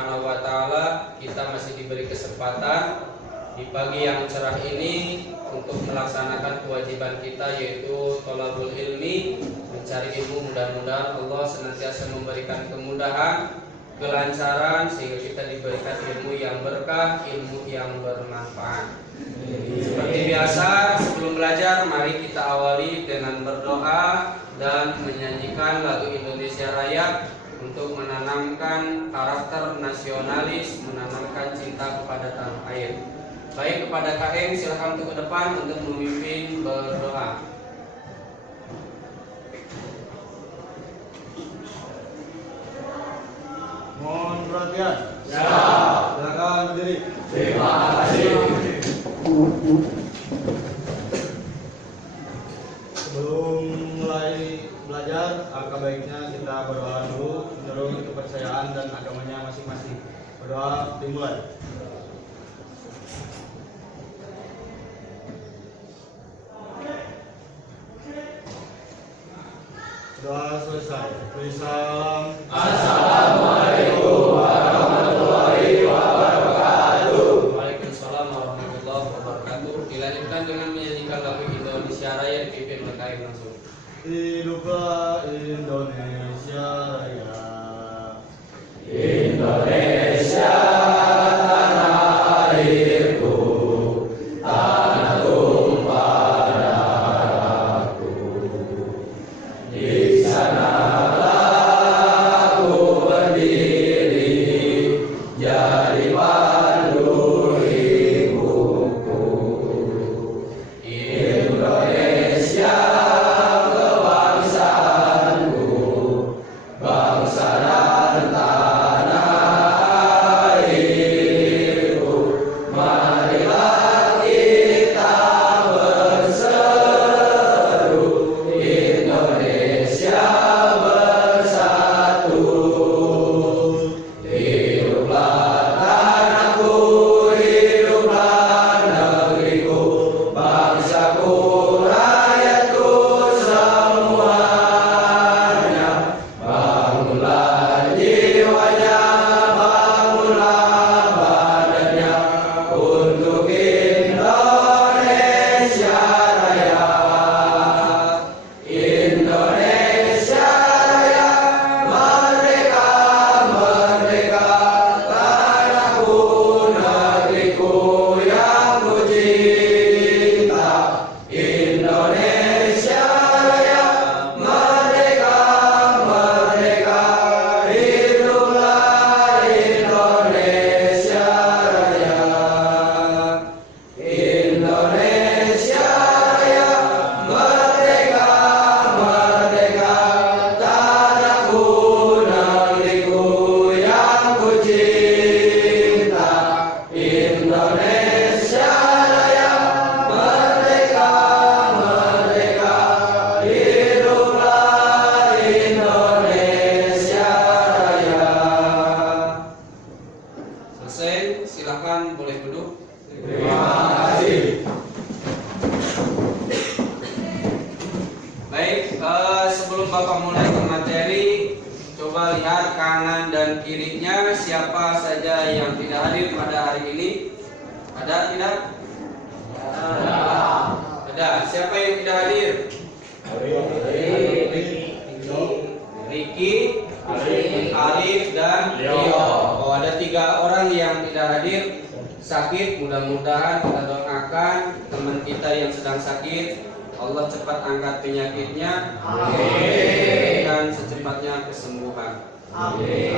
Subhanahu wa taala, kita masih diberi kesempatan di pagi yang cerah ini untuk melaksanakan kewajiban kita, yaitu thalabul ilmi, mencari ilmu. Mudah-mudahan Allah senantiasa memberikan kemudahan, kelancaran, sehingga kita diberikan ilmu yang berkah, ilmu yang bermanfaat. Seperti biasa, sebelum belajar mari kita awali dengan berdoa dan menyanyikan lagu Indonesia Raya untuk menanamkan karakter nasionalis, menanamkan cinta kepada tanah air. Baik, kepada KM silakan untuk ke depan untuk memimpin berdoa. Mohon perhatian. Siap. Silakan berdiri. Terima kasih. Sebelum mulai belajar, alangkah baiknya kita berdoa dulu menurut kepercayaan dan agamanya masing-masing. Berdoa dimulai. Doa selesai. Beri salam. Assalamualaikum warahmatullahi wabarakatuh. Waalaikumsalam warahmatullahi wabarakatuh. Dilanjutkan dengan menyanyikan lagu Indonesia Raya, dipimpin oleh KM langsung. Hiduplah Indonesia Raya. Indonesia tanah airku, tanah tumpah darahku. Di sanalah aku berdiri, jadi pandu ibuku. Indonesia kebangsaanku, bangsa dan tanah airku. Marilah kita berseru, Indonesia bersatu. Hiduplah tanahku, hiduplah negeriku, bangsaku, rakyatku semuanya. Bangunlah jiwanya, bangunlah badannya untuk Indonesia Raya. Indonesia Raya, merdeka, merdeka, tanahku, negeriku yang ku cinta. Indonesia Raya, merdeka, merdeka, hiduplah Indonesia Raya. Indonesia Raya, merdeka, merdeka, tanahku, negeriku yang ku cinta. Indonesia Raya, merdeka, merdeka, hiduplah Indonesia Raya. Selesai, silakan boleh duduk. Terima kasih. Baik, sebelum Bapak mulai ke materi, coba lihat kanan dan kirinya siapa saja yang tidak hadir pada hari ini. Ada tidak? Ada. Siapa yang tidak hadir? Ricky, Arif, dan Leo. Oh, ada 3 orang yang tidak hadir, sakit. Mudah-mudahan kita doakan teman kita yang sedang sakit, Allah cepat angkat penyakitnya, dan secepatnya kesembuhan. Amin.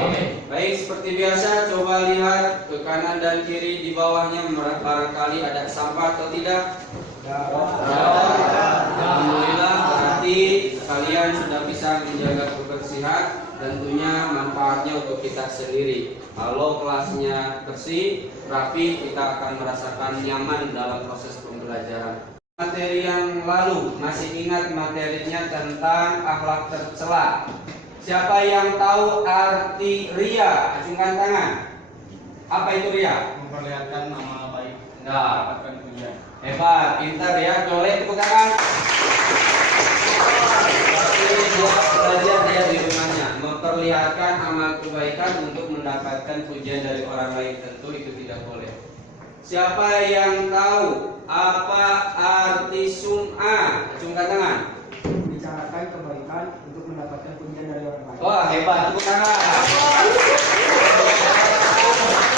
Baik, seperti biasa, coba lihat ke kanan dan kiri, di bawahnya barangkali ada sampah atau tidak? Alhamdulillah, berarti kalian sudah bisa menjaga kebersihan. Tentunya manfaatnya untuk kita sendiri. Kalau kelasnya bersih, rapi, kita akan merasakan nyaman dalam proses pembelajaran. Materi yang lalu, masih ingat materinya tentang akhlak tercela. Siapa yang tahu arti ria? Acungkan tangan. Apa itu ria? Memperlihatkan nama baik. Nah, Mendapatkan pujian. hebat, pintar ya. Boleh tepuk tangan. Berarti dia belajar dia di rumahnya. memperlihatkan amal kebaikan untuk mendapatkan pujian dari orang lain, tentu itu tidak boleh. Siapa yang tahu apa arti sum'ah? Acungkan tangan. Bicarakan kebaikan untuk mendapatkan pujian dari orang lain. Wah, hebat, tepuk tangan.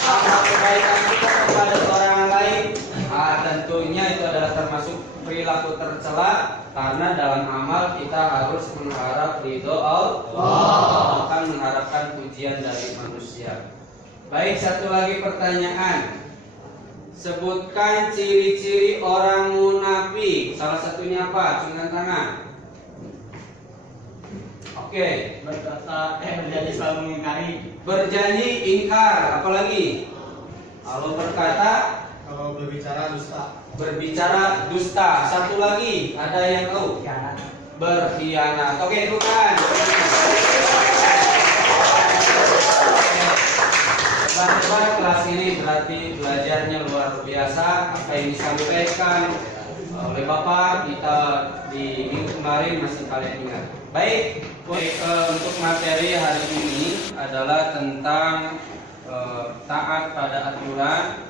Amal kebaikan kita kepada orang lain, tentunya itu adalah termasuk perilaku tercela, karena dalam amal kita harus mengharap ridho Allah, bukan mengharapkan pujian dari manusia. Baik, satu lagi pertanyaan. Sebutkan ciri-ciri orang munafik. Salah satunya apa? Acungkan tangan. Oke. Berjanji selalu mengingkari. Berjanji ingkar. Apalagi? Kalau berkata, Kalau berbicara dusta. berbicara dusta. Satu lagi, ada yang tahu? Khianat. Berkhianat. Oke, bukan. Hebat-hebat, kelas ini berarti belajarnya luar biasa. Apa yang disampaikan oleh Bapak kita di minggu kemarin masih kalian ingat. Baik, untuk materi hari ini adalah tentang taat pada aturan,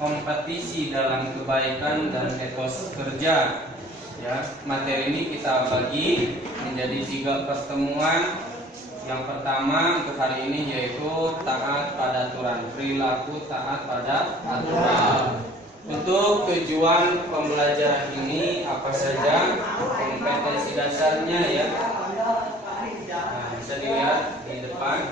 kompetisi dalam kebaikan dan etos kerja. Ya, materi ini kita bagi menjadi 3 pertemuan. Yang pertama untuk hari ini yaitu taat pada aturan, perilaku taat pada aturan. Untuk tujuan pembelajaran ini apa saja? Kompetensi dasarnya ya. Nah, bisa dilihat di depan.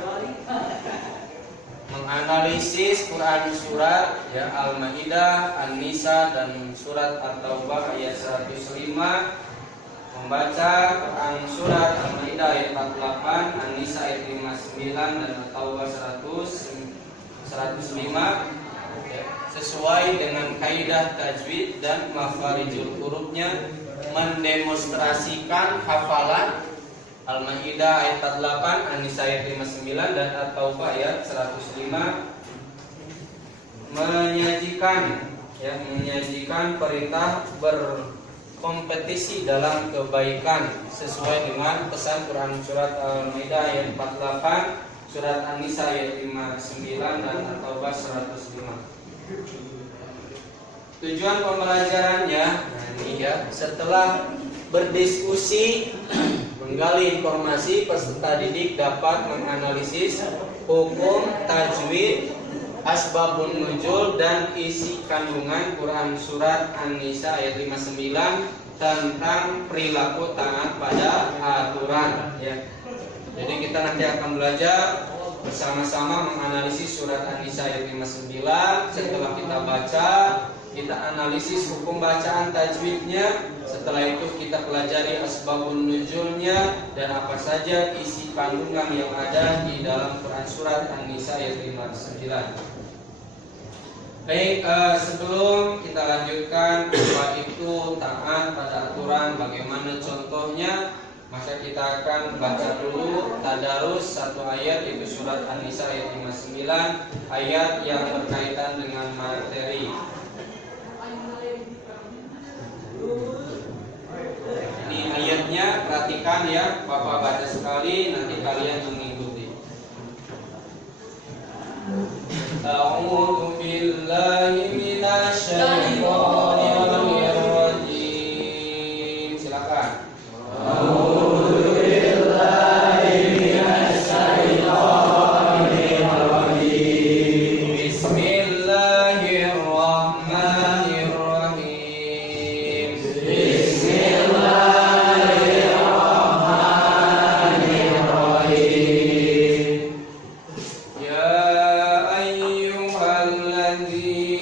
Menganalisis Quran surat ya Al-Maidah, An-Nisa dan surat At-Taubah ayat 105. Membaca Quran surat Al-Maidah ayat 48, An-Nisa ayat 59 dan At-Taubah 105 ya, sesuai dengan kaidah tajwid dan mafarijul hurufnya, mendemonstrasikan hafalan Al-Maidah ayat 48, An-Nisa ayat 59 dan At-Taubah ayat 105. Menyajikan perintah berkompetisi dalam kebaikan sesuai dengan pesan Quran surat Al-Maidah ayat 48, surat An-Nisa ayat 59 dan At-Taubah 105. Tujuan pembelajarannya, nah ini ya, setelah berdiskusi, menggali informasi, peserta didik dapat menganalisis hukum, tajwid, asbabun nuzul dan isi kandungan Quran surat An-Nisa ayat 59 tentang perilaku taat pada aturan ya. Jadi kita nanti akan belajar bersama-sama menganalisis surat An-Nisa ayat 59. Setelah kita baca, kita analisis hukum bacaan tajwidnya. Setelah itu kita pelajari asbabun nuzulnya dan apa saja isi kandungan yang ada di dalam Quran surat An-Nisa ayat 59. Baik, sebelum kita lanjutkan apa itu taat pada aturan, bagaimana contohnya, maka kita akan baca dulu tadarus satu ayat, yaitu surat An-Nisa ayat 59, ayat yang berkaitan dengan materi. Ini ayatnya, perhatikan ya, Bapak baca sekali, nanti kalian mengikuti. A'udzu billahi minasy syaithanir rajim. Silakan. A'udzu billahi minasy syaithanir rajim. Bismillahirrahmanirrahim. Bismillahirrahmanirrahim. Ya ayyuhalladzina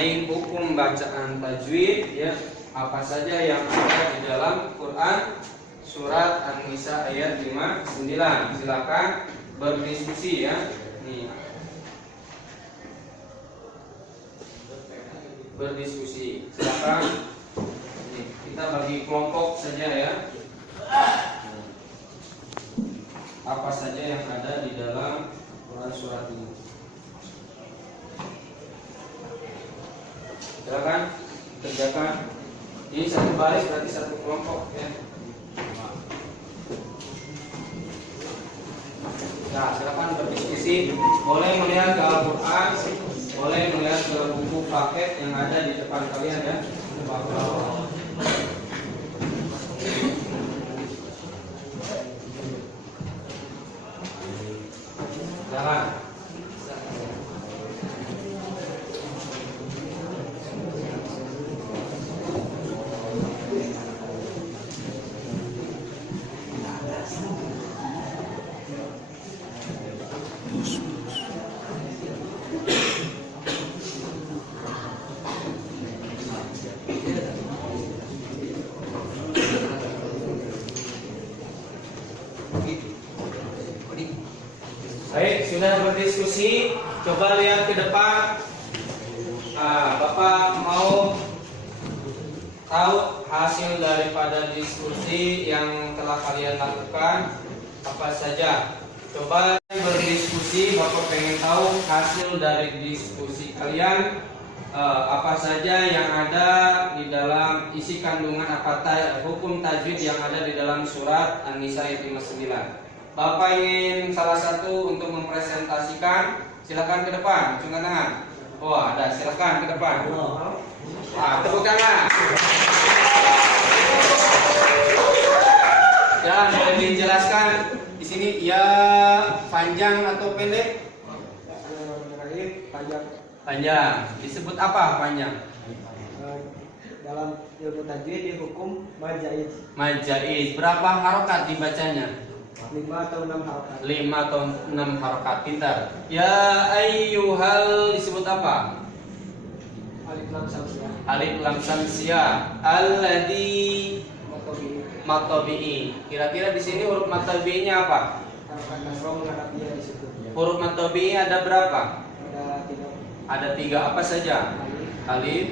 mengenai hukum bacaan tajwid ya, apa saja yang ada di dalam Quran surat An-Nisa ayat 59. Silakan berdiskusi ya. Nih. Berdiskusi. Silakan. Nih, kita bagi kelompok saja ya. Apa saja yang ada di dalam Quran surat ini. Silakan kerjakan. Ini satu baris berarti satu kelompok ya. Nah, silakan berdiskusi. Boleh melihat ke Al-Quran, boleh melihat ke buku paket yang ada di depan kalian ya. Silakan. Baik, sudah berdiskusi. Coba lihat ke depan. Bapak mau tahu hasil daripada diskusi yang telah kalian lakukan apa saja? Coba berdiskusi. Bapak pengen tahu hasil dari diskusi kalian apa saja yang ada di dalam isi kandungan hukum tajwid yang ada di dalam surat An-Nisa ayat 59. Bapak ingin salah satu untuk mempresentasikan, silakan ke depan, acungkan tangan. Oh ada, silakan ke depan. Tepuk tangan. Dan boleh dijelaskan di sini ya panjang atau pendek? Panjang. Disebut apa panjang? Dalam ilmu tajwid dihukum majaiz. Majaiz. Berapa harokat dibacanya? 5 atau 6 harokat. 5 atau 6 harokat. Pintar. Ya ayyuhal disebut apa? Alif lam samsiah. Alif lam samsiah. Alladzi matabi'i. Kira-kira di sini huruf matabi'inya apa? Harokat kasroh menghadap dia di situ. Huruf matabi'i ada berapa? Ada 3. Ada 3. Apa saja? Alif.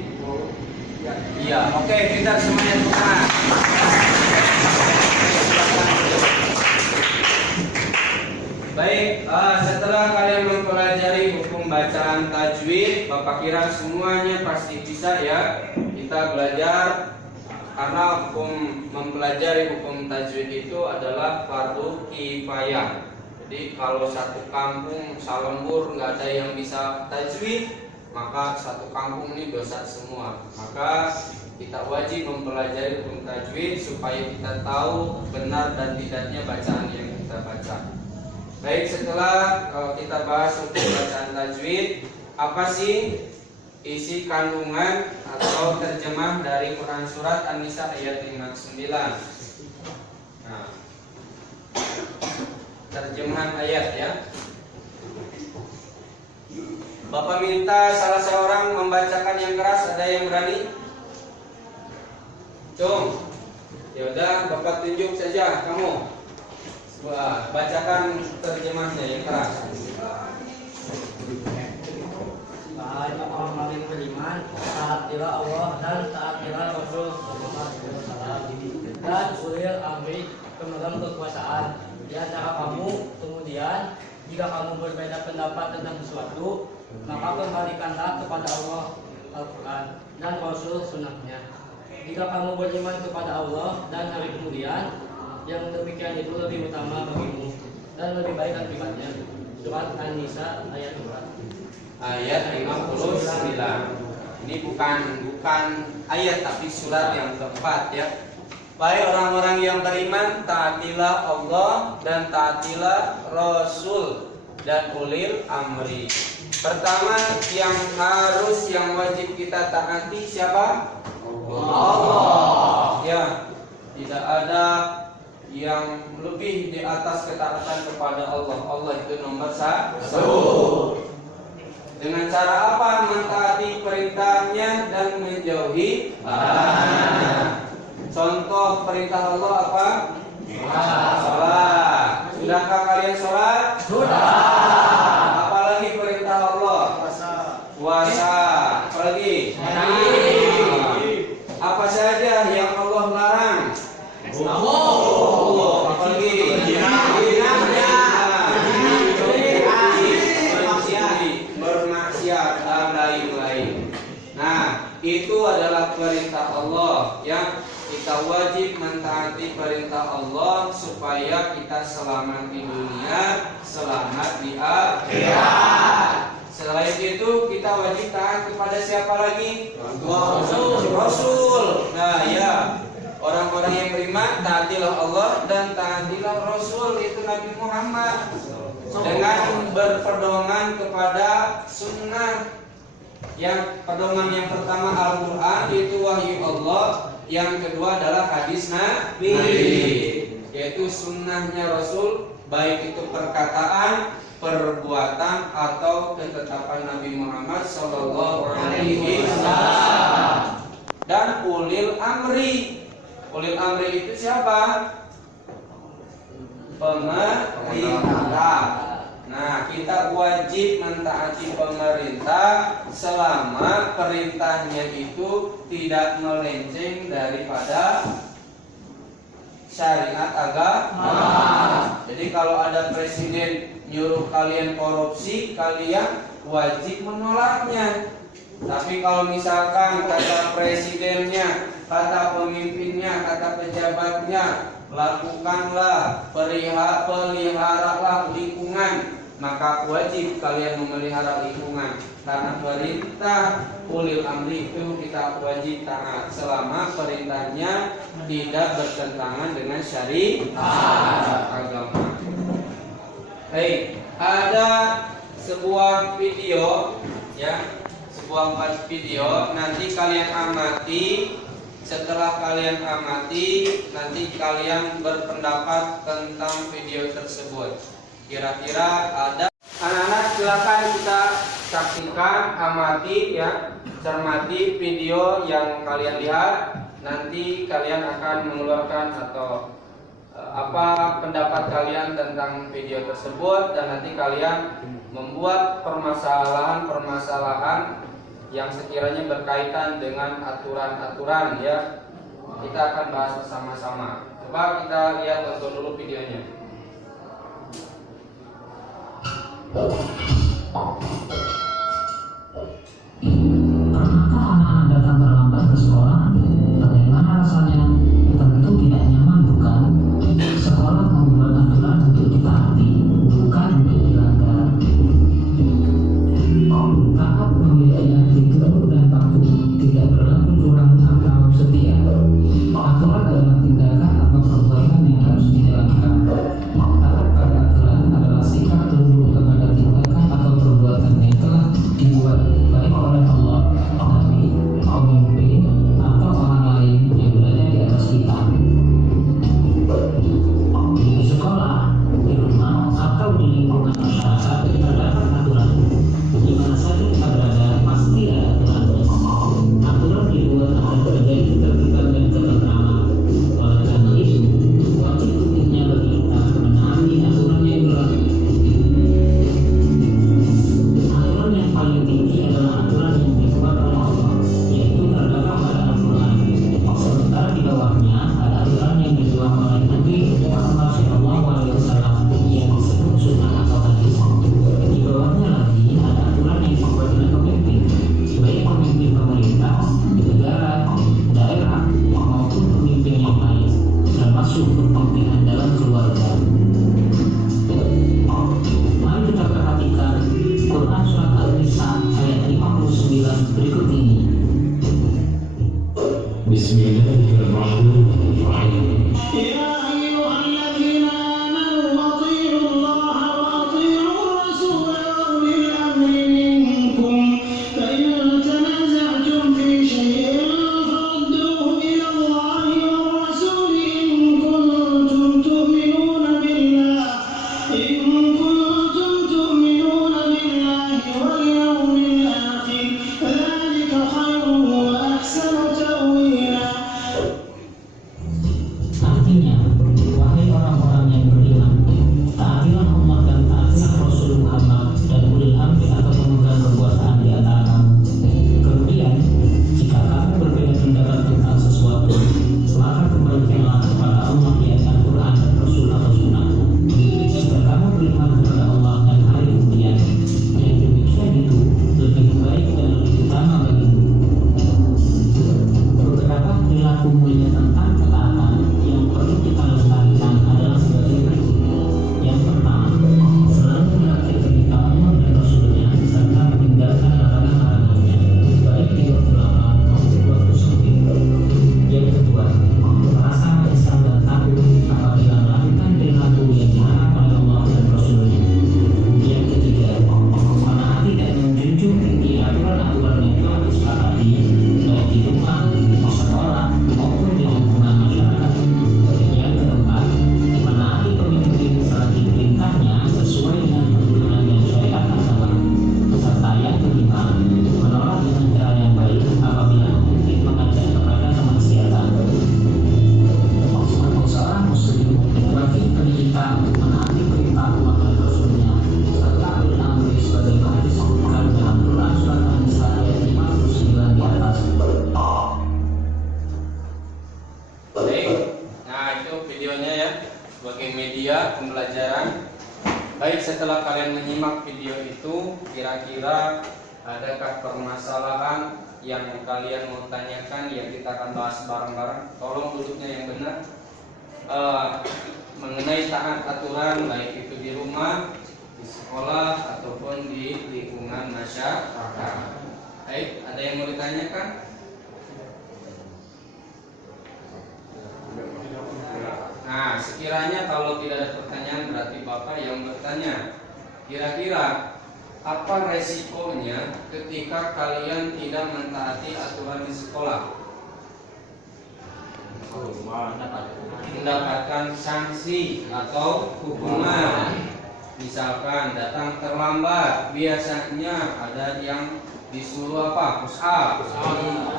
Ya. Iya. Oke, pintar semuanya teman. Baik, setelah kalian mempelajari hukum bacaan tajwid, Bapak kira semuanya pasti bisa ya. Kita belajar karena hukum mempelajari hukum tajwid itu adalah fardu kifayah. Jadi kalau satu kampung salembur nggak ada yang bisa tajwid, maka satu kampung ini dosa semua. Maka kita wajib mempelajari hukum tajwid supaya kita tahu benar dan tidaknya bacaan yang kita baca. Baik, setelah kita bahas hukum bacaan tajwid, apa sih isi kandungan atau terjemah dari Quran surat An-Nisa ayat 59? Nah, terjemahan ayat ya. Bapak minta salah seorang membacakan yang keras, ada yang berani? Cung. Ya udah, Bapak tunjuk saja kamu. Bacakan terjemahnya yang keras. Wahai orang-orang yang beriman, taatilah Allah dan taatilah Rasul dan ulil amri pemegang kekuasaan di antara kamu. Kemudian jika kamu berbeda pendapat tentang sesuatu, maka kembalikanlah kepada Allah Al-Quran dan Rasul Sunnahnya. Jika kamu beriman kepada Allah dan hari kemudian, yang demikian itu lebih utama bagimu dan lebih baik akibatnya. Surat An-Nisa ayat 4. Ayat 59. Ini bukan ayat tapi surat yang keempat ya. Baik orang-orang yang beriman, taatilah Allah dan taatilah Rasul dan ulil amri. Pertama yang wajib kita taati siapa? Allah. Ya, tidak ada yang lebih di atas ketaatan kepada Allah. Allah itu nomor 1. Dengan cara apa? Mentaati perintahnya dan menjauhi larangannya. Contoh perintah Allah apa? Salat. Sudahkah kalian sholat? Sudah. Apalagi perintah Allah? Puasa. Apalagi? Apa saja yang Allah larang? Apalagi? Bermaksiat dan lain-lain. Nah, itu adalah perintah Allah yang kita wajib mentaati perintah Allah supaya kita selamat di dunia, selamat di akhirat. Selain itu kita wajib taat kepada siapa lagi? Rasul. Nah ya, orang-orang yang beriman taatilah Allah dan taatilah Rasul, itu Nabi Muhammad, dengan berpedoman kepada sunnah. Yang pedoman yang pertama Al-Quran, yaitu wahyu Allah. Yang kedua adalah hadis Nabi, yaitu sunnahnya Rasul, baik itu perkataan, perbuatan, atau ketetapan Nabi Muhammad Sallallahu Alaihi Wasallam. Dan ulil amri. Ulil amri itu siapa? Pemerintah. Nah, kita wajib mentaati pemerintah selama perintahnya itu tidak melenceng daripada syariat agama. Jadi kalau ada presiden nyuruh kalian korupsi, kalian wajib menolaknya. Tapi kalau misalkan kata presidennya, kata pemimpinnya, kata pejabatnya, lakukanlah, peliharalah lingkungan, maka wajib kalian memelihara lingkungan. Karena perintah ulil amri itu kita wajib taat selama perintahnya tidak bertentangan dengan syariat agama. Baik, ada sebuah video ya, sebuah video, nanti kalian amati. Setelah kalian amati, nanti kalian berpendapat tentang video tersebut. Kira-kira ada. Anak-anak silakan kita saksikan, amati ya, cermati video yang kalian lihat. Nanti kalian akan mengeluarkan atau apa pendapat kalian tentang video tersebut, dan nanti kalian membuat permasalahan-permasalahan yang sekiranya berkaitan dengan aturan-aturan ya. Kita akan bahas bersama-sama. Coba kita lihat, tonton dulu videonya. Pernahkah anak-anak datang terlambat ke sekolah? Bagaimana rasanya? Tentu tidak nyaman, bukan? Sekolah membuat aturan untuk ditaati, bukan untuk dilanggar. Taat memiliki fitur dan patuh, tidak berlaku curang atau setia. Aturan adalah tindakan atau perbuatan yang harus dijalankan. Taat pada aturan adalah sikap tunduk kepada tindakan atau perbuatan yang telah dibuat baik oleh Allah, Nabi, pemimpin, atau orang lain yang berada di atas kita. Di sekolah, di rumah, atau di lingkungan masyarakat terdapat aturan. Di mana saja kita berada, pasti ada aturannya. Aturan dibuat agar terjadi ketertiban dan ketentraman. Oleh karena itu, wajib hukumnya bagi kita menaati aturan yang berlaku. Aturan yang paling tinggi adalah aturan yang dibuat oleh Allah, yaitu terdapat pada Al-Quran. Sementara di bawahnya ada aturan yang dibuat oleh Nabi Muhammad SAW yang disebut sunnah atau hadis. Di bawahnya lagi ada aturan yang dibuat oleh pemimpin, baik pemimpin pemerintah, negara, daerah, maupun pemimpin yang lain, termasuk pemimpinan dalam keluarga. Mari kita perhatikan Quran Surat An-Nisa ayat 59 berikut ini. Bismillahirrahmanirrahim. يا أيها الذين آمنوا أطيعوا الله وأطيعوا الرسول وأولي الأمر منكم فإن تنازعتم في شيء فردوه إلى الله والرسول إن كنتم YouTube videonya ya sebagai media pembelajaran. Baik, setelah kalian menyimak video itu, kira-kira adakah permasalahan yang kalian mau tanyakan yang kita akan bahas bareng-bareng? Tolong duduknya yang benar. Mengenai taat aturan baik itu di rumah, di sekolah ataupun di lingkungan masyarakat. Baik, ada yang mau ditanyakan? Nah, sekiranya kalau tidak ada pertanyaan berarti Bapak yang bertanya. Kira-kira apa resikonya ketika kalian tidak mentaati aturan di sekolah? Mendapatkan sanksi atau hukuman. Misalkan datang terlambat, biasanya ada yang disuruh apa? Push up,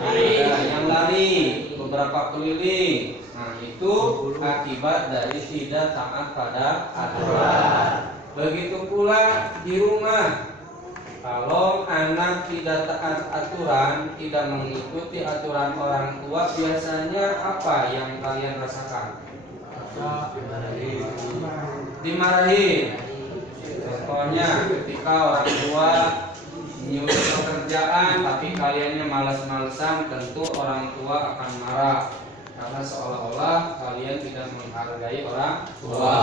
ada yang lari beberapa keliling. Nah, itu akibat dari tidak taat pada aturan. Begitu pula di rumah. Kalau anak tidak taat aturan, tidak mengikuti aturan orang tua, biasanya apa yang kalian rasakan? Dimarahin. Contohnya ketika orang tua nyuruh pekerjaan tapi kaliannya malas-malesan, tentu orang tua akan marah karena seolah-olah kalian tidak menghargai orang tua.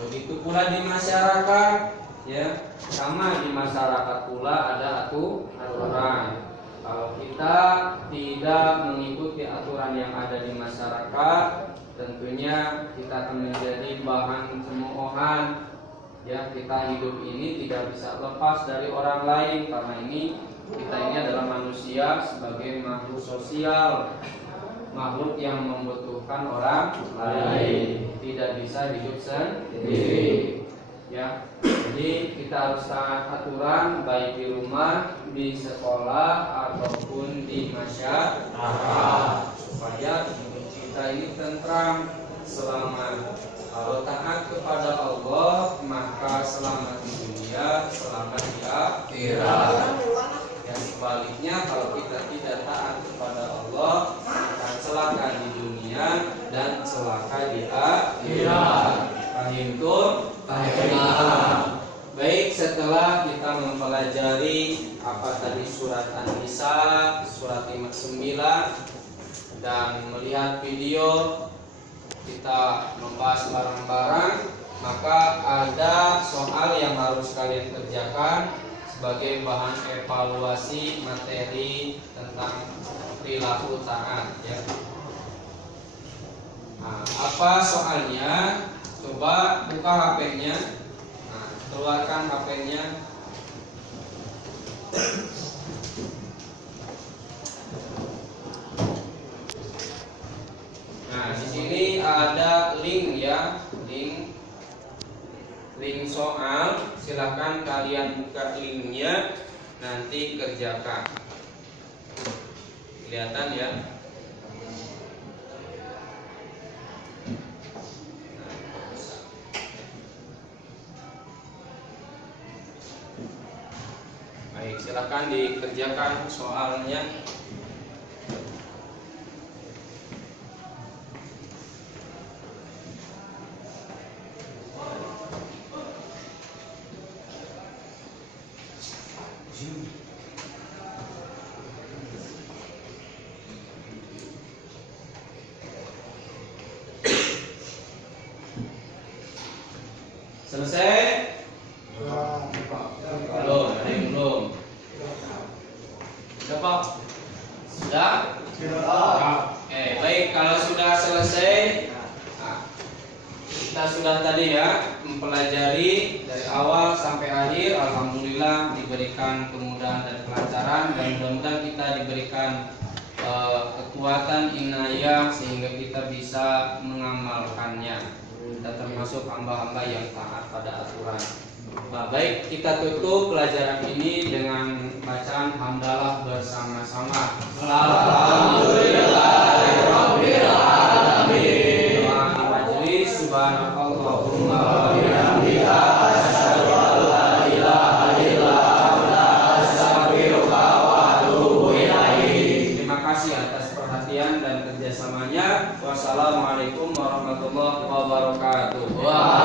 Begitu pula di masyarakat, ya, sama di masyarakat pula ada aturan. Kalau kita tidak mengikuti aturan yang ada di masyarakat, tentunya kita akan menjadi bahan cemoohan. Ya, kita hidup ini tidak bisa lepas dari orang lain karena kita ini adalah manusia sebagai makhluk sosial, makhluk yang membutuhkan orang lain, tidak bisa hidup sendiri. Ya, jadi kita harus taat aturan baik di rumah, di sekolah ataupun di masyarakat supaya hidup kita ini tentram, selamat. Kalau taat kepada Allah maka selamat di dunia, selamat di akhirat. Dan sebaliknya kalau kita tidak taat kepada Allah akan celaka di dunia dan celaka di akhirat. Paham tuh? Paham. Baik, setelah kita mempelajari apa tadi surat An-Nisa, surat 59 dan melihat video, kita membahas barang-barang, maka ada soal yang harus kalian kerjakan sebagai bahan evaluasi materi tentang perilaku taat, ya. Nah, apa soalnya? Coba buka HP-nya. Nah, keluarkan HP-nya. Nah, di sini ada link ya, link soal. Silakan kalian buka linknya, nanti kerjakan. Kelihatan ya? Baik, silakan dikerjakan soalnya. Selesai? Belum, ada yang belum. Sudah Pak? Sudah? Baik, kalau sudah selesai, nah, kita sudah tadi ya mempelajari dari awal sampai akhir. Alhamdulillah diberikan kemudahan dan kelancaran, dan mudah-mudahan kita diberikan kekuatan inayah sehingga kita bisa mengamalkannya. Kita termasuk hamba-hamba yang taat pada aturan. Nah, baik, kita tutup pelajaran ini dengan bacaan hamdalah bersama-sama. Alhamdulillahirabbil alamin. Doa di majelis, subhanakallahumma wa bihamdika asyhadu an la ilaha illa anta astaghfiruka wa atubu ilaik. Terima kasih atas perhatian dan kerjasamanya. Wassalamualaikum warahmatullahi wabarakatuh. warahmatullahi wabarakatuh. Waalaikumsalam